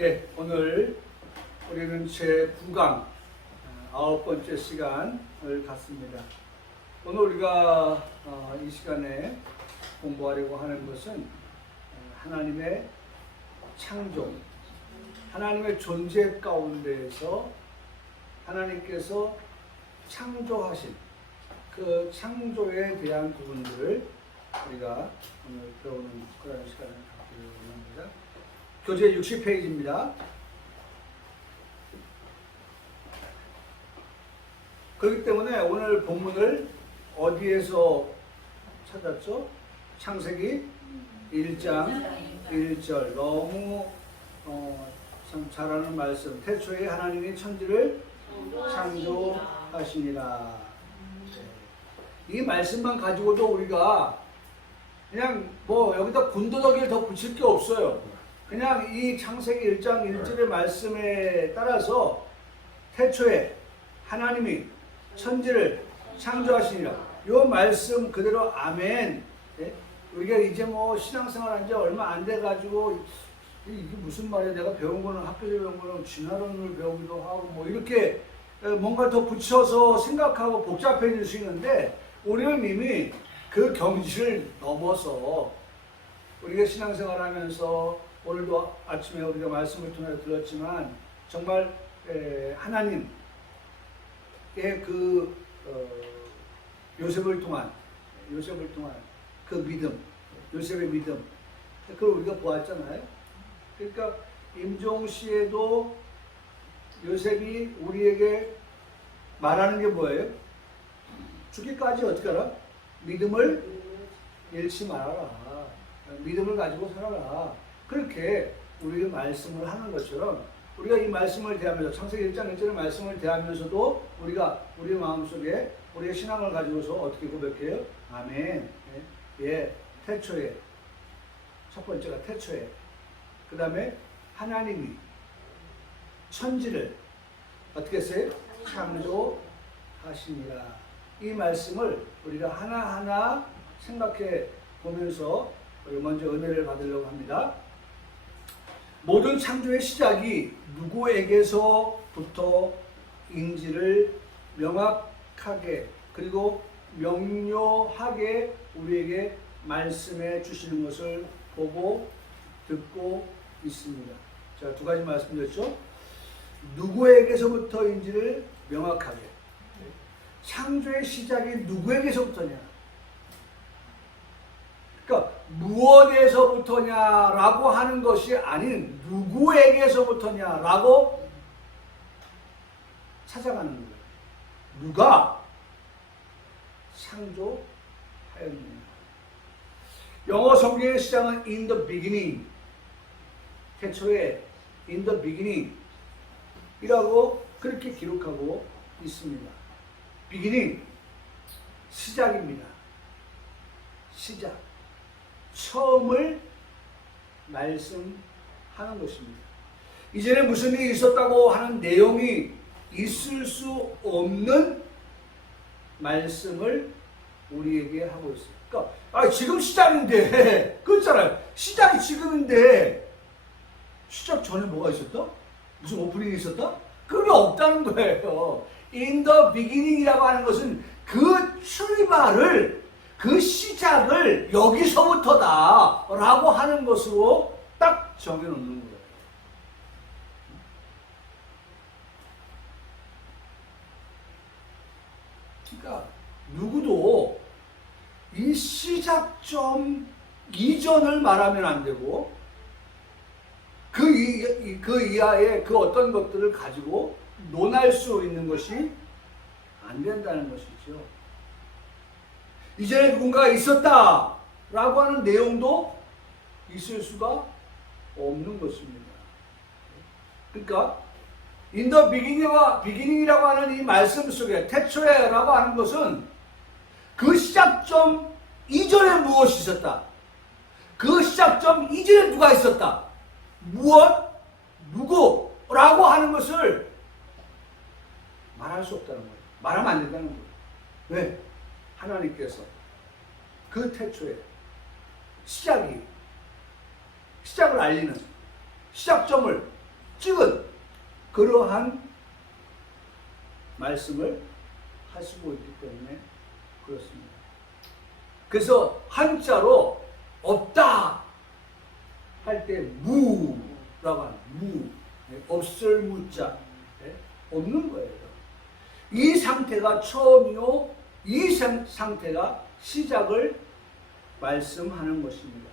예, 오늘 우리는 제9강 9번째 시간을 갖습니다. 오늘 우리가 이 시간에 공부하려고 하는 것은 하나님의 창조, 하나님의 존재 가운데에서 하나님께서 창조하신 그 창조에 대한 부분들을 우리가 오늘 배우는 그런 시간을 갖기로 합니다. 교재 60페이지입니다. 그렇기 때문에 오늘 본문을 어디에서 찾았죠? 창세기 1장 1절. 너무 참 잘하는 말씀. 태초에 하나님이 천지를 창조하시니라. 이 말씀만 가지고도 우리가 그냥 뭐 여기다 군더더기를 더 붙일 게 없어요. 그냥 이 창세기 1장 1절의 말씀에 따라서 태초에 하나님이 천지를 창조하시니라. 이 말씀 그대로 아멘. 네? 우리가 이제 뭐 신앙생활 한 지 얼마 안 돼가지고 이게 무슨 말이야? 내가 배운 거는 학교에서 배운 거는 진화론을 배우기도 하고 뭐 이렇게 뭔가 더 붙여서 생각하고 복잡해질 수 있는데 우리는 이미 그 경지를 넘어서 우리가 신앙생활 하면서 오늘도 아침에 우리가 말씀을 통해 들었지만 정말 하나님의 그 요셉을 통한 그 믿음, 요셉의 믿음, 그걸 우리가 보았잖아요. 그러니까 임종시에도 요셉이 우리에게 말하는 게 뭐예요? 죽기까지 어떻게 하라? 믿음을 잃지 말아라. 믿음을 가지고 살아라. 그렇게 우리가 말씀을 하는 것처럼 우리가 이 말씀을 대하면서 창세기 1장 1절의 말씀을 대하면서도 우리가 우리 마음속에 우리의 신앙을 가지고서 어떻게 고백해요? 아멘. 예, 태초에 첫 번째가 태초에 그 다음에 하나님이 천지를 어떻게 했어요? 창조하시니라. 이 말씀을 우리가 하나하나 생각해 보면서 우리 먼저 은혜를 받으려고 합니다. 모든 창조의 시작이 누구에게서부터인지를 명확하게 그리고 명료하게 우리에게 말씀해 주시는 것을 보고 듣고 있습니다. 자, 두 가지 말씀드렸죠. 누구에게서부터인지를 명확하게. 창조의 시작이 누구에게서부터냐? 그러니까 무엇에서부터냐라고 하는 것이 아닌 누구에게서부터냐라고 찾아가는 거예요. 누가 창조하였느냐. 영어 성경의 시작은 in the beginning, 태초에 in the beginning 이라고 그렇게 기록하고 있습니다. beginning, 시작입니다. 시작. 처음을 말씀하는 것입니다. 이전에 무슨 일이 있었다고 하는 내용이 있을 수 없는 말씀을 우리에게 하고 있어요. 그러니까 지금 시작인데 그렇잖아요. 시작이 지금인데 시작 전에 뭐가 있었다? 무슨 오프닝이 있었다? 그런 게 없다는 거예요. In the beginning이라고 하는 것은 그 출발을 그 시작을 여기서부터다 라고 하는 것으로 딱 정해놓는 거예요. 그러니까 누구도 이 시작점 이전을 말하면 안 되고 그 이하의 그 어떤 것들을 가지고 논할 수 있는 것이 안 된다는 것이죠. 이전에 누군가가 있었다 라고 하는 내용도 있을 수가 없는 것입니다. 그러니까 in the beginning이라고 하는 이 말씀 속에 태초에 라고 하는 것은 그 시작점 이전에 무엇이 있었다. 그 시작점 이전에 누가 있었다. 무엇, 누구 라고 하는 것을 말할 수 없다는 거예요. 말하면 안 된다는 거예요. 왜? 하나님께서 그 태초에 시작을 알리는 시작점을 찍은 그러한 말씀을 하시고 있기 때문에 그렇습니다. 그래서 한자로 없다 할 때 무라고 하는 무, 없을 무자, 없는 거예요. 이 상태가 처음이요, 이 상태가 시작을 말씀하는 것입니다.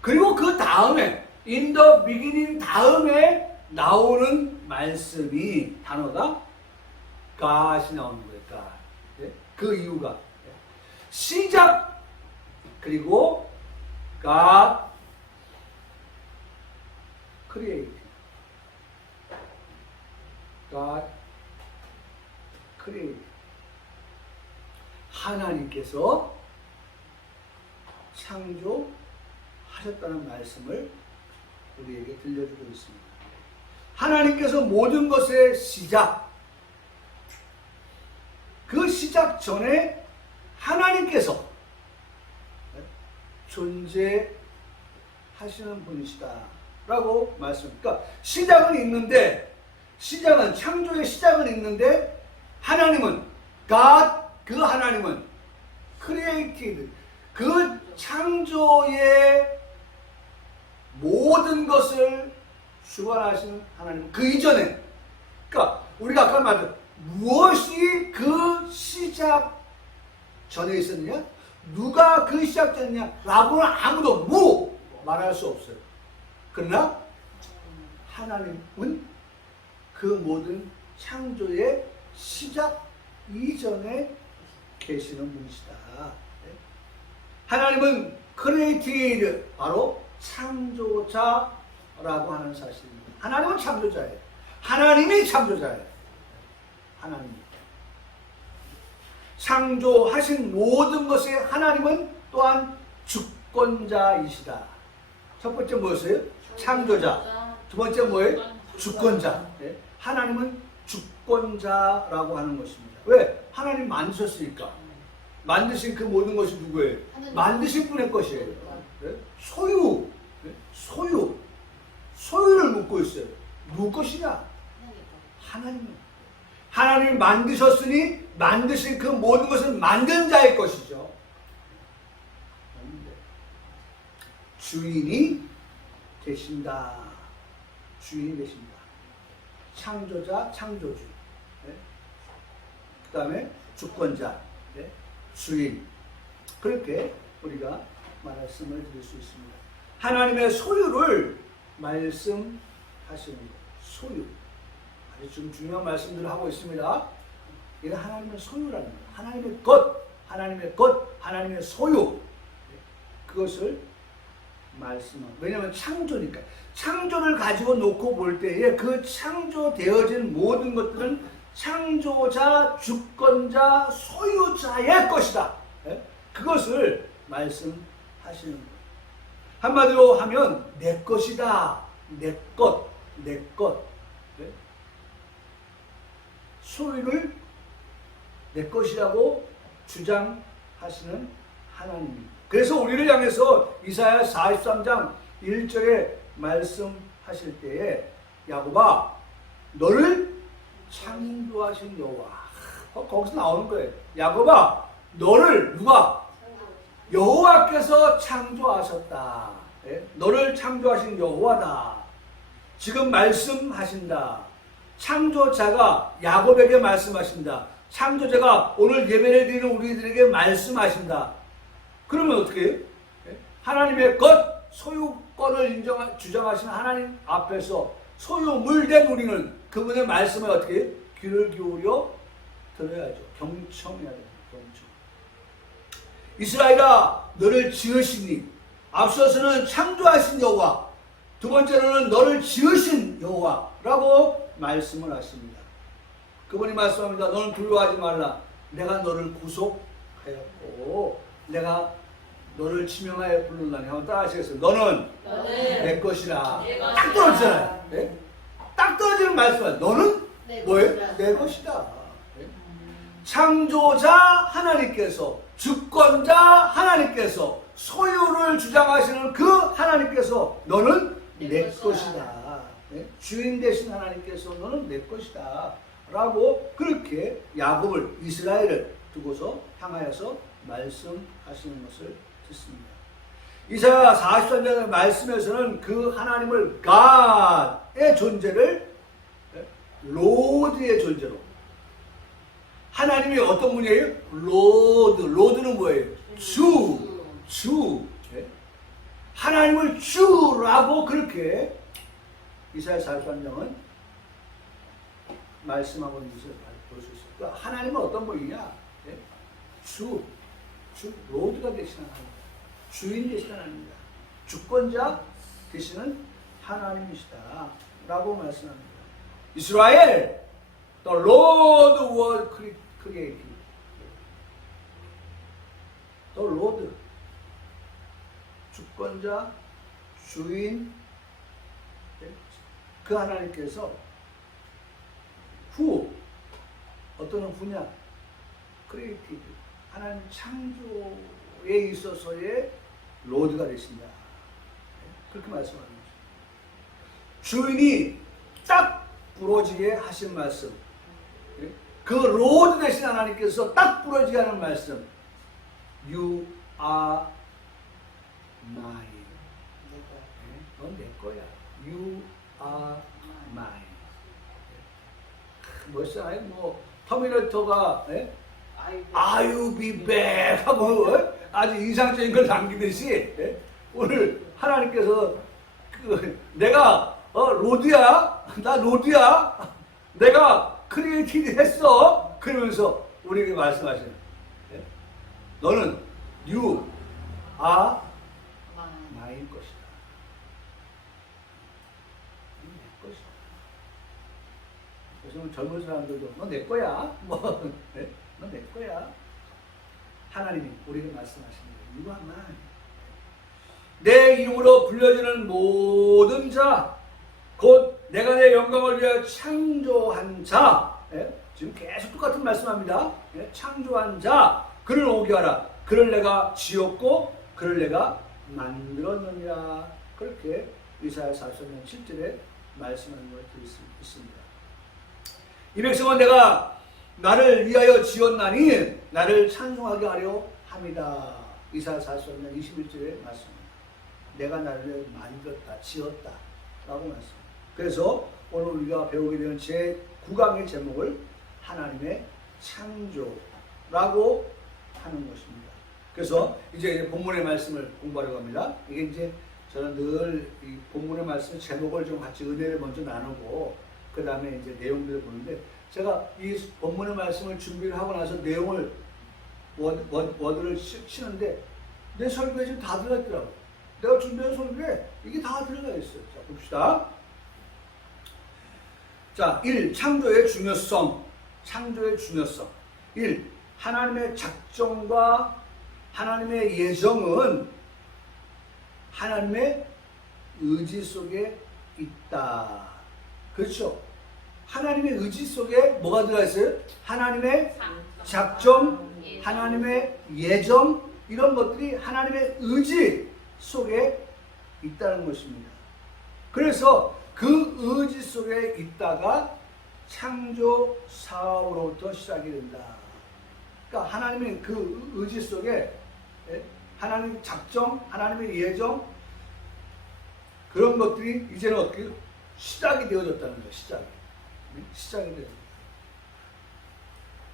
그리고 그 다음에 in the beginning 다음에 나오는 말씀이 단어가 God이 나오는 거예요. God. 그 이유가 시작 그리고 God create. God create. 하나님께서 창조하셨다는 말씀을 우리에게 들려주고 있습니다. 하나님께서 모든 것의 시작, 그 시작 전에 하나님께서 존재하시는 분이시다 라고 말씀. 그러니까 시작은 있는데, 시작은, 창조의 시작은 있는데 하나님은 God, 그 하나님은 created, 그 창조의 모든 것을 주관하시는 하나님. 그 이전에, 그러니까 우리가 아까 말했던 무엇이 그 시작 전에 있었느냐, 누가 그 시작 전이냐 라고는 아무도 말할 수 없어요. 그러나 하나님은 그 모든 창조의 시작 이전에 계시는 분이시다. 하나님은 created, 바로 창조자라고 하는 사실입니다. 하나님은 창조자예요. 하나님이 창조자예요. 하나님. 창조하신 모든 것의 하나님은 또한 주권자이시다. 첫 번째 뭐였어요? 창조자. 두 번째 뭐예요? 주권자. 하나님은 주권자라고 하는 것입니다. 왜? 하나님 만드셨으니까. 만드신 그 모든 것이 누구예요? 만드신 분의 것이에요. 소유를 묻고 있어요. 누구 것이냐? 하나님. 하나님이 만드셨으니 만드신 그 모든 것은 만든 자의 것이죠. 주인이 되신다. 주인이 되신다. 창조자, 창조주. 그 다음에 주권자, 주인. 그렇게 우리가 말씀을 드릴 수 있습니다. 하나님의 소유를 말씀하시는 것. 소유. 아주 지금 중요한 말씀들을 하고 있습니다. 이게 하나님의 소유라는 거예요. 하나님의 것, 하나님의 것, 하나님의 소유. 그것을 말씀하고. 왜냐하면 창조니까. 창조를 가지고 놓고 볼 때에 그 창조되어진 모든 것들은 창조자, 주권자, 소유자의 것이다. 그것을 말씀하시는 거예요. 한마디로 하면 내 것이다. 내 것, 내 것. 소유를 내 것이라고 주장하시는 하나님. 그래서 우리를 향해서 이사야 43장 1절에 말씀하실 때에 야곱아 너를 창조하신 여호와. 거기서 나오는 거예요. 야곱아 너를 누가? 여호와께서 창조하셨다. 너를 창조하신 여호와다. 지금 말씀하신다. 창조자가 야곱에게 말씀하신다. 창조자가 오늘 예배를 드리는 우리들에게 말씀하신다. 그러면 어떻게 해요? 하나님의 것, 소유권을 주장하시는 하나님 앞에서 소유물된 우리는 그분의 말씀에 어떻게 해요? 귀를 기울여 들어야죠. 경청해야 돼요. 경청. 이스라엘아 너를 지으시니. 앞서서는 창조하신 여호와, 두 번째로는 너를 지으신 여호와라고 말씀을 하십니다. 그분이 말씀합니다. 너는 두려워하지 말라. 내가 너를 구속하였고 내가 너를 지명하여 부르노니. 한번 따라하시겠어요? 너는 내 것이라. 딱 떨어지잖아요. 네? 딱 떨어지는 말씀은 너는 뭐예요? 내 것이다. 네? 창조자 하나님께서, 주권자 하나님께서, 소유를 주장하시는 그 하나님께서 너는 내 것이다. 주인 되신 하나님께서 너는 내 것이다 라고 그렇게 야곱을 이스라엘을 두고서 향하여서 말씀하시는 것을 듣습니다. 이사야 43장의 말씀에서는 그 하나님을 God의 존재를 로드의 존재로, 하나님이 어떤 분이에요? 로드는 뭐예요? 주. 하나님을 주라고 그렇게 이사야 43장은 말씀하고 있는 것을 볼 수 있어요. 그러니까 하나님은 어떤 분이냐? 로드가 되시는 하나님, 주인 되시는 하나님입니다. 주권자 되시는 하나님이시다 라고 말씀합니다. 이스라엘, the Lord was created. The Lord, 주권자, 주인, 그 하나님께서 어떤 후냐? created, 하나님 창조에 있어서의 로드가 되신다. 그렇게 말씀하는 거죠. 주인이 딱 부러지게 하신 말씀, 그 로드 되신 하나님께서 딱 부러지게 하는 말씀, You are mine. 넌 내 거야. You are mine. 멋있어요. 뭐 터미네이터가 I'll be back 하고 아주 인상적인 걸 남기듯이 오늘 하나님께서 내가 로드야, 나 로드야, 내가 크리에이티드 했어 그러면서 우리에게 말씀하시는, 너는 You are mine 것이다. 내 것이다. 그래서 젊은 사람들도 너 내 거야, 뭐 너 내 거야. 하나님이 우리에게 말씀하십니다. You are mine. 내 이름으로 불려지는 모든 자, 곧 내가 내 영광을 위하여 창조한 자, 지금 계속 똑같은 말씀합니다. 창조한 자, 그를 오게 하라. 그를 내가 지었고 그를 내가 만들었느니라. 그렇게 이사야 43장 7절에 말씀하는 걸 들을 수 있습니다. 이 백성은 내가 나를 위하여 지었나니 나를 찬송하게 하려 함이다. 이사야 43장 21절에 말씀합니다. 내가 나를 만들었다, 지었다 라고 말씀합니다. 그래서 오늘 우리가 배우게 되는 제9강의 제목을 하나님의 창조라고 하는 것입니다. 그래서 이제 본문의 말씀을 공부하려고 합니다. 이게 이제 저는 늘 이 본문의 말씀 제목을 좀 같이 은혜를 먼저 나누고 그 다음에 이제 내용들을 보는데, 제가 이 본문의 말씀을 준비를 하고 나서 내용을 워드를 치는데 내 설교에 지금 다 들어있더라고요. 내가 준비한 설교에 이게 다 들어가 있어요. 자, 봅시다. 자, 1. 창조의 중요성. 창조의 중요성. 1. 하나님의 작정과 하나님의 예정은 하나님의 의지 속에 있다. 그렇죠? 하나님의 의지 속에 뭐가 들어있어요? 하나님의 작정, 하나님의 예정, 이런 것들이 하나님의 의지 속에 있다는 것입니다. 그래서 그 의지 속에 있다가 창조 사업으로부터 시작이 된다. 그러니까 하나님의 그 의지 속에 하나님의 작정, 하나님의 예정, 그런 것들이 이제는 어떻게 시작이 되어졌다는 거예요. 시작이 되어졌다.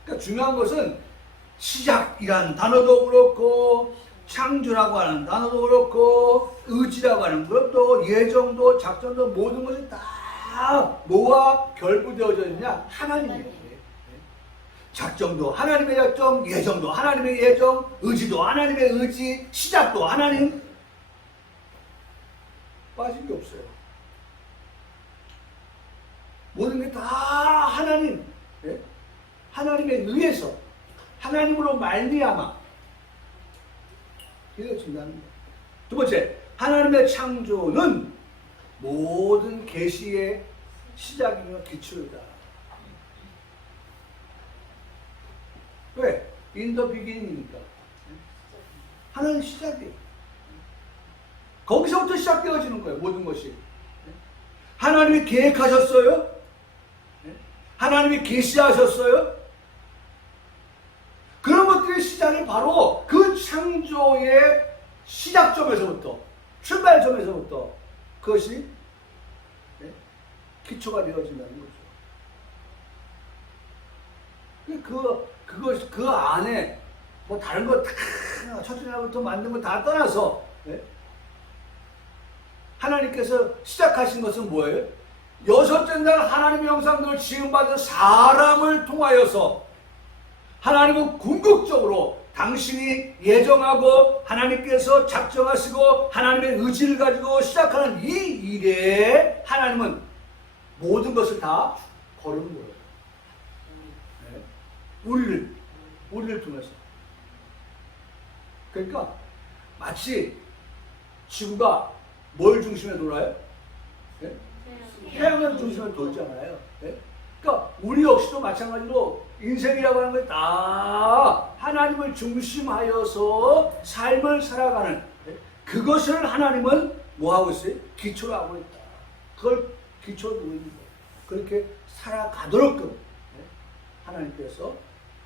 그러니까 중요한 것은 시작이라는 단어도 그렇고 창조라고 하는 단어도 그렇고 의지라고 하는 것도 예정도 작전도 모든 것이 다 뭐와 결부되어져 있냐? 하나님이에요. 작정도 하나님의 작정, 예정도 하나님의 예정, 의지도 하나님의 의지, 시작도 하나님. 빠진 게 없어요. 모든 게 다 하나님, 하나님에 의해서 하나님으로 말미암아 되어진다는 거예요. 두 번째, 하나님의 창조는 모든 계시의 시작이며 기초이다. 왜? In the beginning이니까. 하나님 시작이에요. 거기서부터 시작되어지는 거예요. 모든 것이. 하나님이 계획하셨어요? 하나님이 계시하셨어요? 그런 것들의 시작이 바로 그 창조의 시작점에서부터, 출발점에서부터 그것이 기초가 되어진다는 거죠. 그 안에 뭐 다른 거 다 첫째 날부터 만든 거 다 떠나서 하나님께서 시작하신 것은 뭐예요? 여섯째 날 하나님의 형상대로 지음받은 사람을 통하여서 하나님은 궁극적으로 당신이 예정하고 하나님께서 작정하시고 하나님의 의지를 가지고 시작하는 이 일에 하나님은 모든 것을 다 거르는 거예요. 우리를 통해서. 그러니까 마치 지구가 뭘 중심에 돌아요? 태양을 중심에 돌잖아요. 그러니까 우리 역시도 마찬가지로 인생이라고 하는 게 다 하나님을 중심하여서 삶을 살아가는 그것을 하나님은 뭐하고 있어요? 기초로 하고 있다. 그걸 기초로 두고 있는 거예요. 그렇게 살아가도록 하나님께서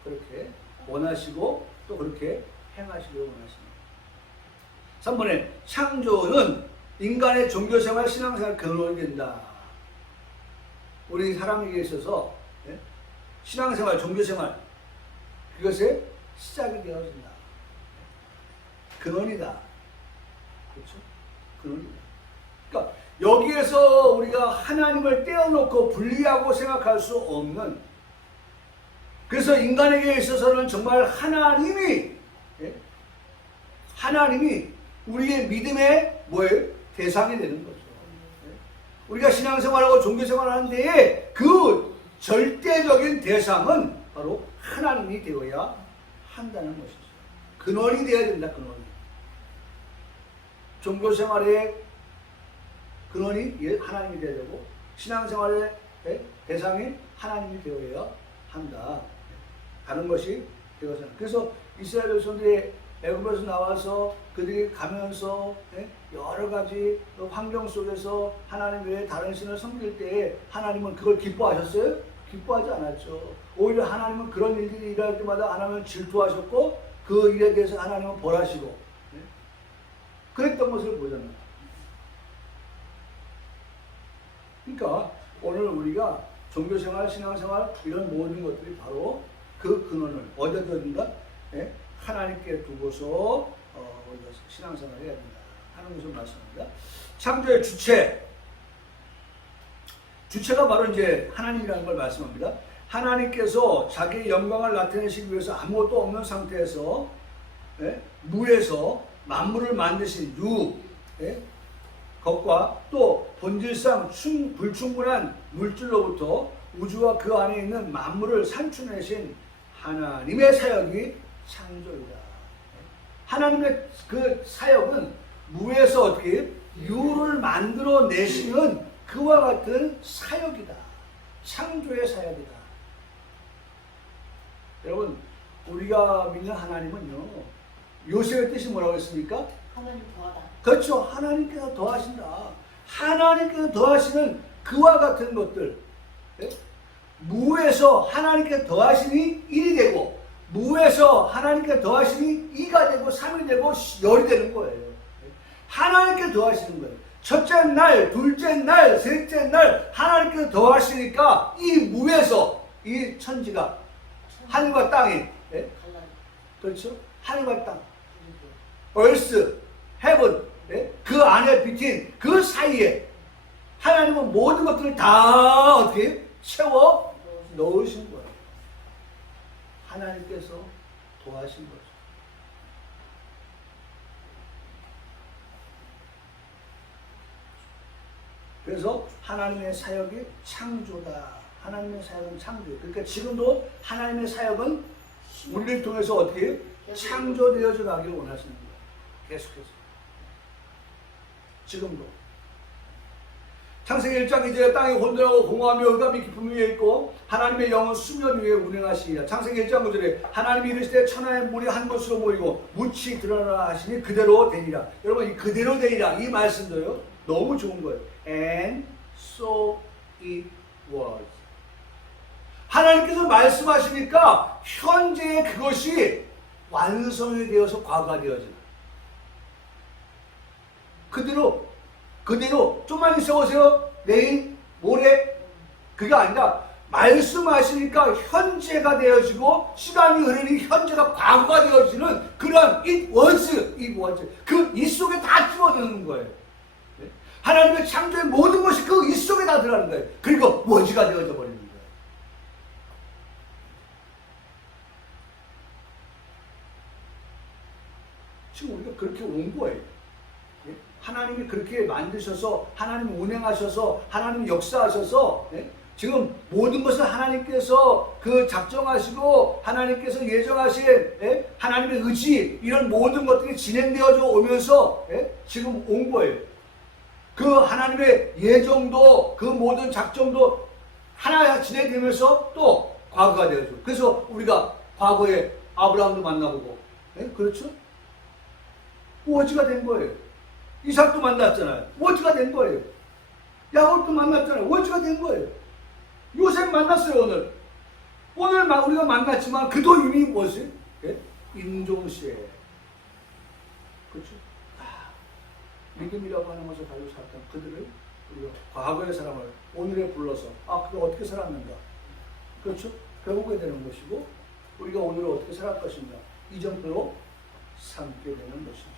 그렇게 원하시고 또 그렇게 행하시기를 원하십니다. 3번에 창조는 인간의 종교생활, 신앙생활 근원이 된다. 우리 사람에게 있어서 신앙생활, 종교생활 그것의 시작이 되어진다. 근원이다. 그렇죠? 근원이다. 그러니까 여기에서 우리가 하나님을 떼어놓고 분리하고 생각할 수 없는, 그래서 인간에게 있어서는 정말 하나님이 우리의 믿음의 뭐예요? 대상이 되는 거죠. 우리가 신앙생활하고 종교생활을 하는 데에 그 절대적인 대상은 바로 하나님이 되어야 한다는 것이죠. 근원이 되어야 된다. 근원이. 종교생활의 근원이 하나님이 되어야 되고 신앙생활의 대상이 하나님이 되어야 한다. 다른 것이 되어서. 그래서 이스라엘 백성들이 애굽에서 나와서 그들이 가면서 여러 가지 환경 속에서 하나님 외에 다른 신을 섬길 때에 하나님은 그걸 기뻐하셨어요? 기뻐하지 않았죠. 오히려 하나님은 그런 일들이 일어날 때마다 하나님은 질투하셨고 그 일에 대해서 하나님은 벌하시고 그랬던 것을 보잖아요. 그러니까 오늘 우리가 종교생활, 신앙생활 이런 모든 것들이 바로 그 근원을 어디다 둔다? 하나님께 두고서 신앙생활을 해야 된다 하는 것을 말씀합니다. 창조의 주체가 바로 이제 하나님이라는 걸 말씀합니다. 하나님께서 자기의 영광을 나타내시기 위해서 아무것도 없는 상태에서 무에서 만물을 만드신 것과 또 본질상 불충분한 물질로부터 우주와 그 안에 있는 만물을 산출해내신 하나님의 사역이 창조이다. 하나님의 그 사역은 무에서 어떻게 유를 만들어 내시는 그와 같은 사역이다. 창조의 사역이다. 여러분, 우리가 믿는 하나님은요, 요셉의 뜻이 뭐라고 했습니까? 하나님 더하다. 그렇죠. 하나님께서 더하신다. 하나님께서 더하시는 그와 같은 것들. 무에서 하나님께 더하시니 1이 되고 무에서 하나님께 더하시니 2가 되고 3이 되고 10이 되는 거예요. 하나님께 더하시는 거예요. 첫째 날, 둘째 날, 셋째 날 하나님께서 더하시니까 이 무에서 이 천지가 하늘과 땅이 그렇죠? 하늘과 땅 earth, heaven 그 안에 비친 그 사이에 하나님은 모든 것들을 다 어떻게 채워 넣으신 거예요. 하나님께서 도와신 거죠. 그래서 하나님의 사역이 창조다. 하나님의 사역은 창조. 그러니까 지금도 하나님의 사역은 우리를 통해서 어떻게 창조되어져 가기를 원하시는 거예요. 계속해서. 지금도. 창세기 1장 2절에 땅이 혼돈하고 공허하며 흑암이 깊음 위에 있고 하나님의 영은 수면 위에 운행하시니라. 창세기 1장 5절에 하나님이 이르시되 천하의 물이 한 곳으로 모이고 묻이 드러나라 하시니 그대로 되니라. 여러분 이 그대로 되니라 이 말씀도요 너무 좋은 거예요. And so it was. 하나님께서 말씀하시니까 현재의 그것이 완성이 되어서 과거가 되어진다. 그대로 좀만 있어 보세요. 내일, 모레. 그게 아니라 말씀하시니까 현재가 되어지고 시간이 흐르니 현재가 과거가 되어지는 그런 it was. 그 이 속에 다 집어드는 거예요. 하나님의 창조의 모든 것이 그 이 속에 다 들어가는 거예요. 그리고 was가 되어져 버리는 거예요. 지금 우리가 그렇게 온 거예요. 하나님이 그렇게 만드셔서, 하나님 운행하셔서, 하나님 역사하셔서, 지금 모든 것을 하나님께서 그 작정하시고, 하나님께서 예정하신 하나님의 의지, 이런 모든 것들이 진행되어져 오면서 지금 온 거예요. 그 하나님의 예정도, 그 모든 작정도 하나하나 진행되면서 또 과거가 되어져. 그래서 우리가 과거에 아브라함도 만나보고, 그렇죠? 워즈가 된 거예요. 이삭도 만났잖아요. 워즈가 된 거예요. 야곱도 만났잖아요. 워즈가 된 거예요. 요셉 만났어요, 오늘. 오늘 우리가 만났지만 그도 이미 무엇이에요? 임종시에. 그렇죠? 믿음이라고 하는 것을 가지고 살았던 그들을 우리가 과거의 사람을 오늘에 불러서 그가 어떻게 살았는가? 그렇죠? 배우게 되는 것이고 우리가 오늘 어떻게 살았을 것인가? 이 정도로 삼게 되는 것이죠.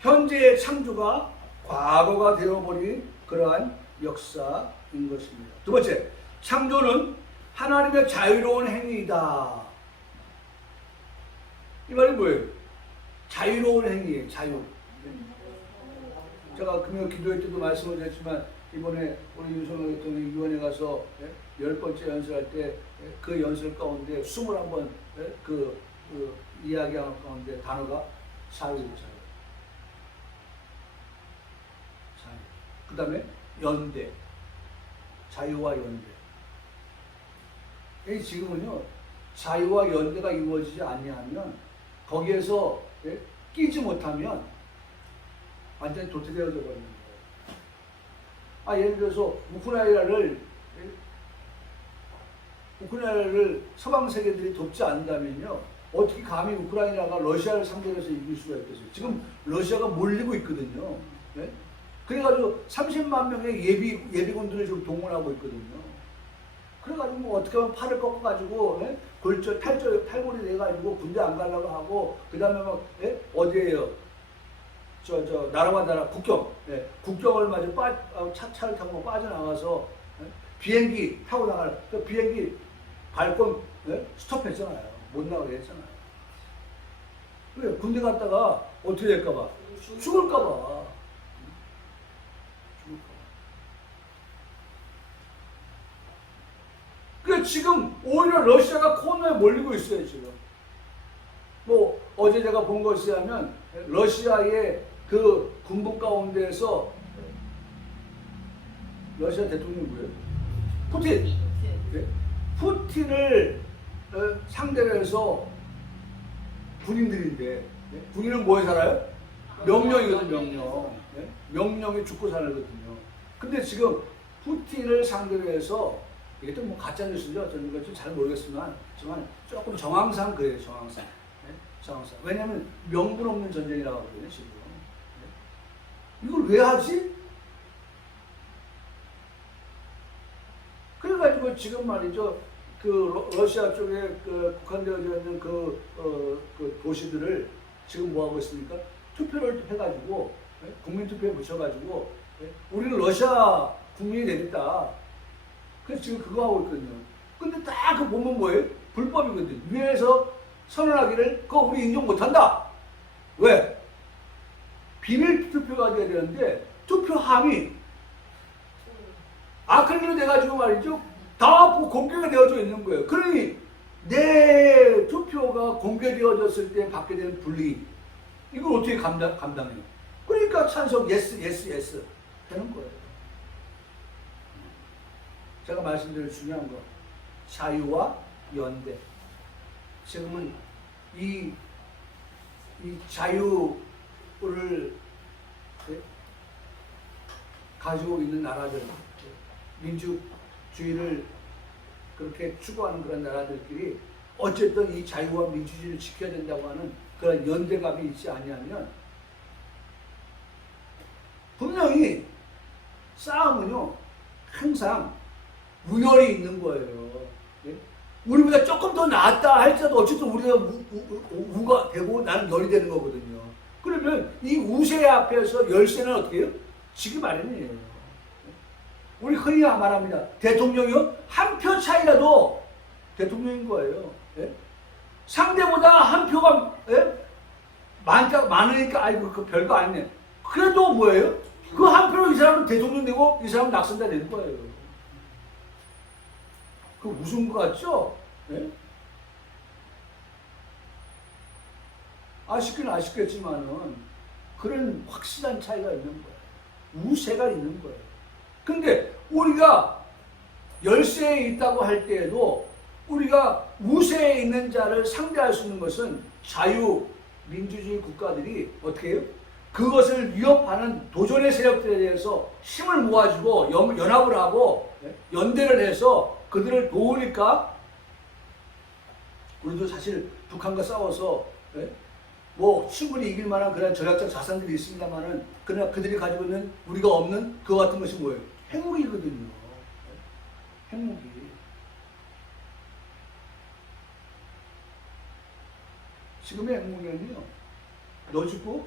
현재의 창조가 과거가 되어버린 그러한 역사인 것입니다. 두 번째, 창조는 하나님의 자유로운 행위이다. 이 말이 뭐예요? 자유로운 행위예요. 자유. 제가 금요 기도회 때도 말씀을 드렸지만 이번에 우리 윤석열 대통령이 유원에 가서 10번째 연설할 때 그 연설 가운데 21번 그 이야기하는 가운데 단어가 자유였잖아요. 그 다음에 연대. 자유와 연대. 지금은요, 자유와 연대가 이루어지지 않냐면 거기에서 끼지 못하면 완전히 도태되어져 버리는 거예요. 예를 들어서 우크라이나를 서방 세계들이 돕지 않는다면요, 어떻게 감히 우크라이나가 러시아를 상대로 해서 이길 수가 있겠어요? 지금 러시아가 몰리고 있거든요. 그래가지고 30만 명의 예비군들을 지금 동원하고 있거든요. 그래가지고 뭐 어떻게 하면 팔을 꺾어가지고 탈골이 돼가지고 군대 안 가려고 하고 그 다음에 막 어디에요? 나라와 나라 국경, 국경을 마저 차를 타고 빠져나가서 비행기 타고 나갈 그 비행기 발권 스톱했잖아요. 못 나가게 했잖아요. 왜? 군대 갔다가 어떻게 될까봐? 죽을까봐. 그러니까 지금 오히려 러시아가 코너에 몰리고 있어요, 지금. 뭐, 어제 제가 본 것이 하면, 러시아의 그 군부 가운데에서, 러시아 대통령이 뭐예요? 푸틴! 푸틴을 상대로 해서 군인들인데, 군인은 뭐에 살아요? 명령이거든요, 명령. 명령이 죽고 살거든요. 근데 지금 푸틴을 상대로 해서 이게 또 뭐 가짜뉴스인지 어쩐 건지 잘 모르겠지만 조금 정황상 그래요, 정황상. 정황상. 왜냐면 명분 없는 전쟁이라고 하거든요, 지금. 이걸 왜 하지? 그래가지고 지금 말이죠, 그 러시아 쪽에 그 국한되어져 있는 그 도시들을 지금 뭐 하고 있습니까? 투표를 해가지고 국민투표에 붙여가지고 우리는 러시아 국민이 되겠다. 그래서 지금 그거 하고 있거든요. 근데 딱 그 보면 뭐예요? 불법이거든요. 위에서 선언하기를 그거 우리 인정 못한다. 왜? 비밀 투표가 돼야 되는데 투표함이 아크릴로 돼가지고 말이죠. 다 공개가 되어져 있는 거예요. 그러니 내 투표가 공개되어졌을 때 받게 되는 불이익, 이걸 어떻게 감당해요? 그러니까 찬성 예스 되는 거예요. 제가 말씀드릴 중요한 거, 자유와 연대. 지금은 이 자유를 가지고 있는 나라들, 민주주의를 그렇게 추구하는 그런 나라들끼리 어쨌든 이 자유와 민주주의를 지켜야 된다고 하는 그런 연대감이 있지 아니하면 분명히 싸움은요 항상 우열이 있는 거예요. 예? 우리보다 조금 더 낫다 할지라도 어쨌든 우리가 우가 되고 나는 열이 되는 거거든요. 그러면 이 우세 앞에서 열세는 어떻게 해요? 지기 마련이에요. 우리 흔히 말합니다. 대통령이요 한 표 차이라도 대통령인 거예요. 예? 상대보다 한 표가 예? 많으니까 아이고 그 별거 아니네. 그래도 뭐예요? 그 한 표로 이 사람은 대통령 되고 이 사람은 낙선자 되는 거예요. 그 무슨 거 같죠? 예? 아쉽긴 아쉽겠지만은 그런 확실한 차이가 있는 거예요. 우세가 있는 거예요. 근데 우리가 열세에 있다고 할 때에도 우리가 우세에 있는 자를 상대할 수 있는 것은 자유민주주의 국가들이 어떻게 해요? 그것을 위협하는 도전의 세력들에 대해서 힘을 모아주고 연합을 하고 연대를 해서 그들을 도우니까 우리도 사실 북한과 싸워서 뭐 충분히 이길 만한 그런 전략적 자산들이 있습니다만은 그러나 그들이 가지고 있는 우리가 없는 그와 같은 것이 뭐예요? 핵무기거든요. 핵무기. 지금의 핵무기는요. 너 죽고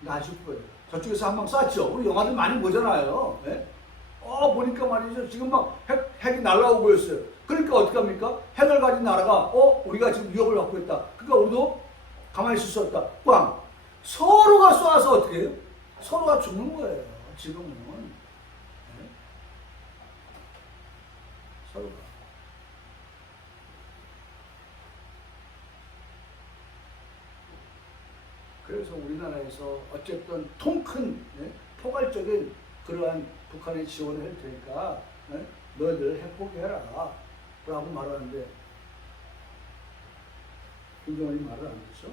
나 죽고예요. 저쪽에서 한 방 쐈죠. 우리 영화들 많이 보잖아요. 네? 보니까 말이죠. 지금 막 핵이 날라오고 있어요. 그러니까 어떻게 합니까? 핵을 가진 나라가 우리가 지금 위협을 받고 있다. 그러니까 우리도 가만히 있을 수 없다. 꽝! 서로가 쏴서 어떻게 해요? 서로가 죽는 거예요. 지금은. 네? 서로가. 그래서 우리나라에서 어쨌든 통큰 포괄적인 그러한 북한의 지원을 할 테니까 너희들 핵 포기해라 라고 말하는데 김정은이 말을 안 했죠.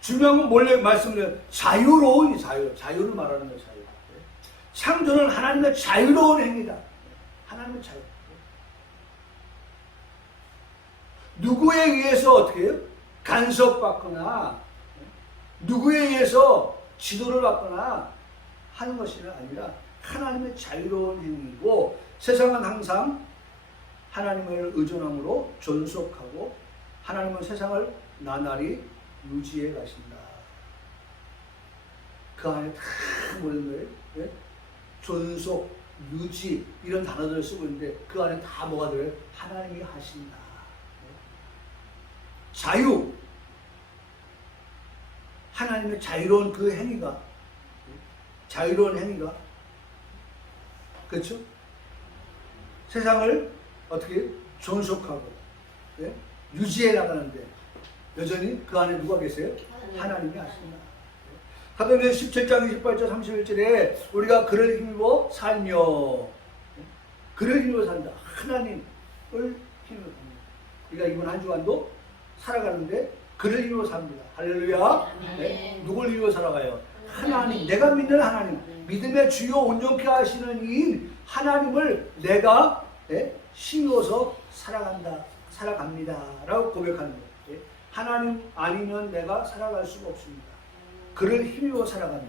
중요한 건 몰래 말씀드려요. 자유로운 자유를 말하는 거예요. 자유. 창조는 하나님의 자유로운 행위다. 하나님의 자유. 누구에 의해서 어떻게 해요? 간섭받거나 누구에 의해서 지도를 받거나 하는 것이 아니라 하나님의 자유로운 행위이고 세상은 항상 하나님을 의존함으로 존속하고 하나님은 세상을 나날이 유지해 가신다. 그 안에 다 모든 거예요. 네? 존속, 유지 이런 단어들을 쓰고 있는데 그 안에 다 뭐가 들어요? 하나님이 하신다. 네? 자유 하나님의 자유로운 그 행위가 자유로운 행위가 그렇죠? 세상을 어떻게 존속하고 예? 유지해 나가는데 여전히 그 안에 누가 계세요? 하나님이 하신다. 사도행전 17장 28절 31절에 우리가 그를 힘입어 살며 그를 힘입어 산다. 하나님을 힘입어 삽니다. 우리가 이번 한 주간도 살아가는데 그를 힘입어 삽니다. 할렐루야. 네? 누굴 힘입어 살아가요? 하나님. 내가 믿는 하나님. 믿음의 주요 온전케 하시는 이인 하나님을 내가 힘입어서 살아갑니다 라고 고백하는 거예요. 하나님 아니면 내가 살아갈 수가 없습니다. 그를 힘입어 살아가며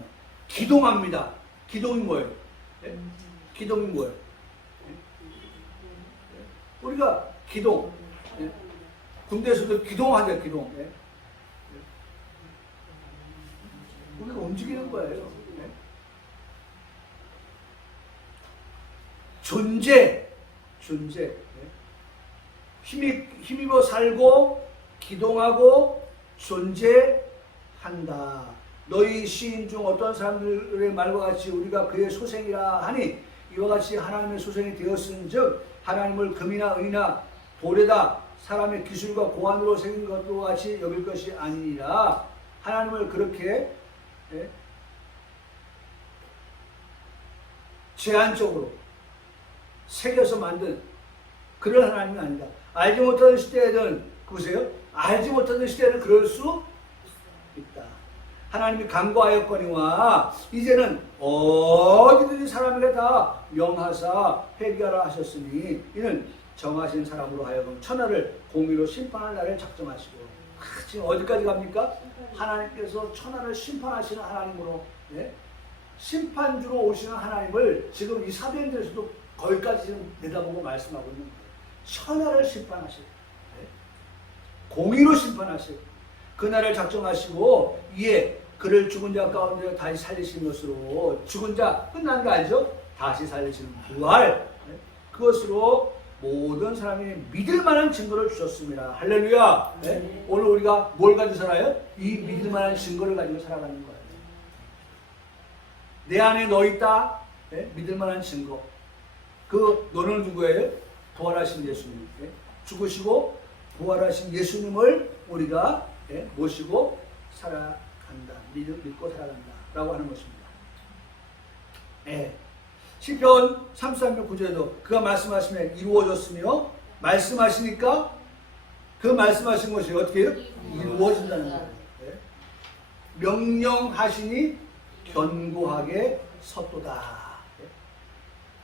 기동합니다. 기동이 뭐예요? 기동이 뭐예요? 우리가 기동 군대에서도 기동하죠. 기동. 우리가 움직이는 거예요. 존재. 힘입어 살고 기동하고 존재한다. 너희 시인 중 어떤 사람들의 말과 같이 우리가 그의 소생이라 하니 이와 같이 하나님의 소생이 되었은즉 하나님을 금이나 은이나 돌에다 사람의 기술과 고안으로 생긴 것과 같이 여길 것이 아니니라. 하나님을 그렇게 제한적으로 새겨서 만든 그런 하나님이 아니다. 알지 못하는 시대에는 보세요. 알지 못하는 시대에는 그럴 수 있다. 하나님이 간구하였거니와 이제는 어디든지 사람에게 다 명하사 회개하라 하셨으니 이는 정하신 사람으로 하여금 천하를 공의로 심판할 날을 작정하시고 지금 어디까지 갑니까? 하나님께서 천하를 심판하시는 하나님으로 심판주로 오시는 하나님을 지금 이 사도행전에서도 거기까지 지금 내다보고 말씀하고 있는 거예요. 천하를 심판하시고 공의로 심판하시고 그날을 작정하시고 이에 그를 죽은 자 가운데 다시 살리신 것으로 죽은 자 끝난 거 알죠? 다시 살리시는 부활 그것으로 모든 사람이 믿을 만한 증거를 주셨습니다. 할렐루야. 네? 오늘 우리가 뭘 가지고 살아요? 이 믿을 만한 증거를 가지고 살아가는 거예요. 내 안에 너 있다. 네? 믿을 만한 증거. 그 너는 누구예요? 부활하신 예수님. 네? 죽으시고 부활하신 예수님을 우리가 모시고 살아간다. 믿고 살아간다. 라고 하는 것입니다. 시편 33편 9절에도 그가 말씀하시면 이루어졌으며 말씀하시니까 그 말씀하신 것이 어떻게 해요? 이루어진다는 거예요. 명령하시니 견고하게 섰도다.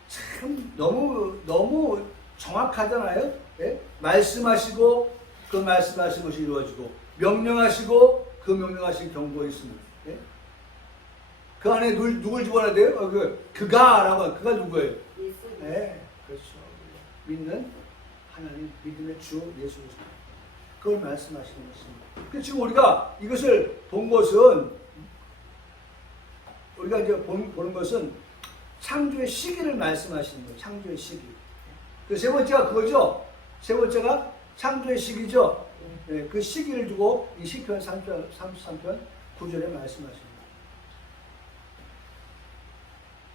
참 너무 정확하잖아요. 말씀하시고 그 말씀하신 것이 이루어지고 명령하시고 그 명령하신 경고가 있습니다. 그 안에 누굴 집어넣어야 돼요? 그가라고 하면 그가 누구예요? 예수. 네, 그렇죠. 믿는 하나님, 믿음의 주 예수 그리스도. 그걸 말씀하시는 것입니다. 지금 우리가 이것을 본 것은 우리가 이제 보는 것은 창조의 시기를 말씀하시는 거예요. 창조의 시기. 그 세 번째가 그거죠. 세 번째가 창조의 시기죠. 네, 그 시기를 두고 이 시편 33편 9절에 말씀하십니다.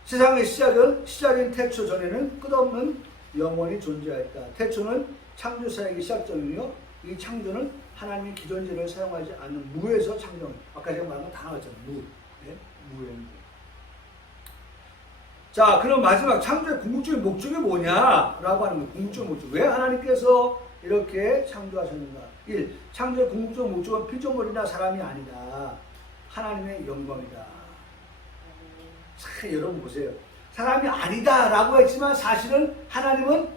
세상의 시작인 태초 전에는 끝없는 영원히 존재하였다. 태초는 창조 사역의 시작점이며 이 창조는 하나님의 기존재를 사용하지 않는 무에서 창조. 아까 제가 말한 거 다 나왔잖아요. 무. 네? 무예요. 자, 그럼 마지막 창조의 궁극적인 목적이 뭐냐라고 하는 거예요. 궁극적인 목적. 왜 하나님께서 이렇게 창조하셨는가? 1. 창조의 궁극적인 목적은 피조물이나 사람이 아니다. 하나님의 영광이다. 자, 여러분 보세요. 사람이 아니다라고 했지만 사실은 하나님은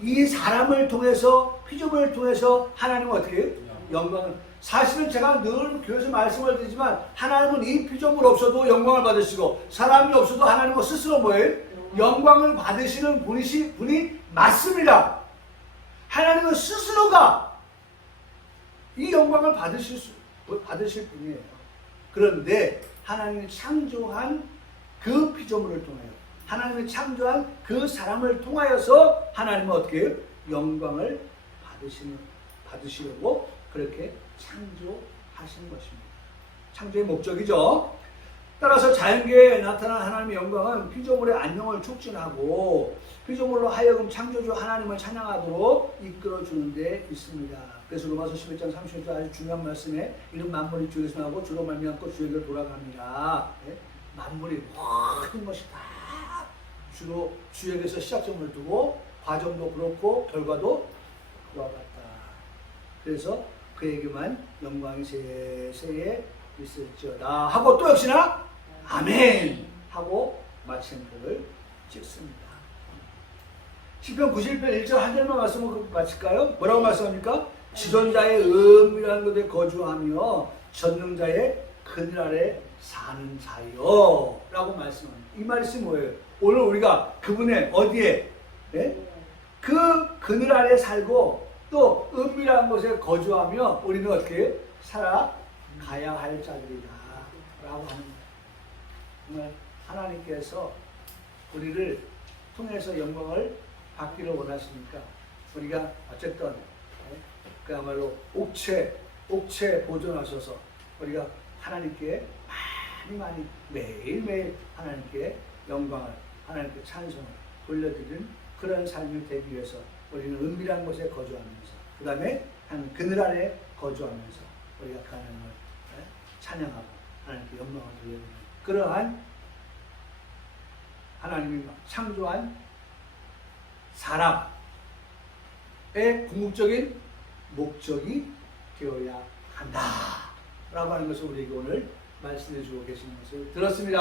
이 사람을 통해서 피조물을 통해서 하나님은 어떻게 해요? 영광을. 사실은 제가 늘 교회에서 말씀을 드리지만 하나님은 이 피조물 없어도 영광을 받으시고 사람이 없어도 하나님은 스스로 뭐예요? 영광을 받으시는 분이 맞습니다. 하나님은 스스로가 이 영광을 받으실 분이에요. 그런데 하나님이 창조한 그 피조물을 통하여 하나님이 창조한 그 사람을 통하여서 하나님은 어떻게 해요? 영광을 받으시려고 그렇게 창조하신 것입니다. 창조의 목적이죠. 따라서 자연계에 나타난 하나님의 영광은 피조물의 안녕을 촉진하고 피조물로 하여금 창조주 하나님을 찬양하도록 이끌어주는 데 있습니다. 그래서 로마서 11장 30절 아주 중요한 말씀에 이는 만물이 주에서 나고 주로 말미암고 주에게 돌아갑니다. 네? 만물이 모든 것이 다 주로 주에게서 시작점을 두고 과정도 그렇고 결과도 그와 같다. 그래서 그에게만 영광이 세세에 있을지어다 하고 또 역시나 아멘 하고 마침표를 찍습니다. 시편 91편 1절 한 절만 말씀을 마칠까요? 뭐라고 말씀합니까? 지존자의 은밀한 곳에 거주하며 전능자의 그늘 아래 사는 자요 라고 말씀합니다. 이 말씀이 뭐예요? 오늘 우리가 그분의 어디에 그 그늘 아래 살고 또 은밀한 곳에 거주하며 우리는 어떻게 살아가야 할 자들이다 라고 하는 거예요. 정말 하나님께서 우리를 통해서 영광을 받기를 원하시니까 우리가 어쨌든 그야말로 옥체 보존하셔서 우리가 하나님께 많이 매일매일 하나님께 영광을 하나님께 찬송을 돌려드리는 그런 삶이 되기 위해서 우리는 은밀한 곳에 거주하면서 그 다음에 그늘 아래 거주하면서 우리가 하나님을 찬양하고 하나님께 영광을 돌려드리는 그러한 하나님이 창조한 사람의 궁극적인 목적이 되어야 한다 라고 라고 하는 것을 우리에게 오늘 말씀해 주고 계시는 것을 들었습니다.